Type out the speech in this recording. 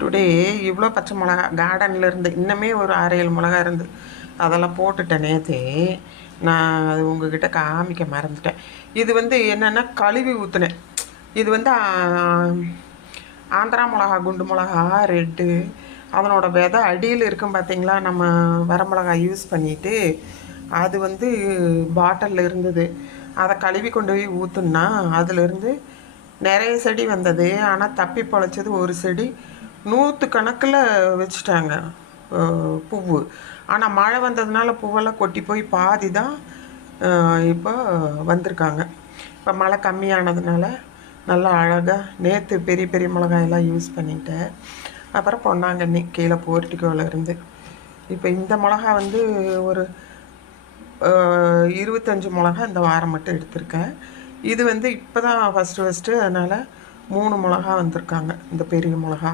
Today இவ்வளோ பச்சை மிளகா கார்டனில் இருந்து இன்னுமே ஒரு 6-7 மிளகா இருந்து அதெல்லாம் போட்டுட்டேன் நேற்று. நான் அது உங்ககிட்ட காமிக்க மறந்துட்டேன். இது வந்து என்னென்னா கழுவி ஊற்றுனேன். இது வந்து ஆந்திரா மிளகா, குண்டு மிளகா, ரெட்டு, அதனோட விதை அடியில் இருக்கும் பார்த்தீங்களா. நம்ம வரமிளகா யூஸ் பண்ணிவிட்டு அது வந்து பாட்டிலில் இருந்தது. அதை கழுவி கொண்டு போய் ஊற்றுனா அதிலிருந்து நிறைய செடி வந்தது. ஆனால் தப்பி பொழைச்சது ஒரு செடி. 100 கணக்கில் வச்சுட்டாங்க பூவு. ஆனால் மழை வந்ததுனால பூவெல்லாம் கொட்டி போய் பாதி தான் இப்போ வந்திருக்காங்க. இப்போ மழை கம்மியானதுனால நல்லா அழகாக நேற்று பெரிய பெரிய மிளகாயெல்லாம் யூஸ் பண்ணிட்டேன். அப்புறம் பொன்னாங்கண்ணி கீழே போர்ட்டிக்கோவில் இருந்து. இப்போ இந்த மிளகா வந்து ஒரு 25 மிளகா இந்த வாரம் மட்டும் எடுத்திருக்கேன். இது வந்து இப்போ தான் ஃபஸ்ட்டு அதனால் 3 மிளகா வந்திருக்காங்க, இந்த பெரிய மிளகா.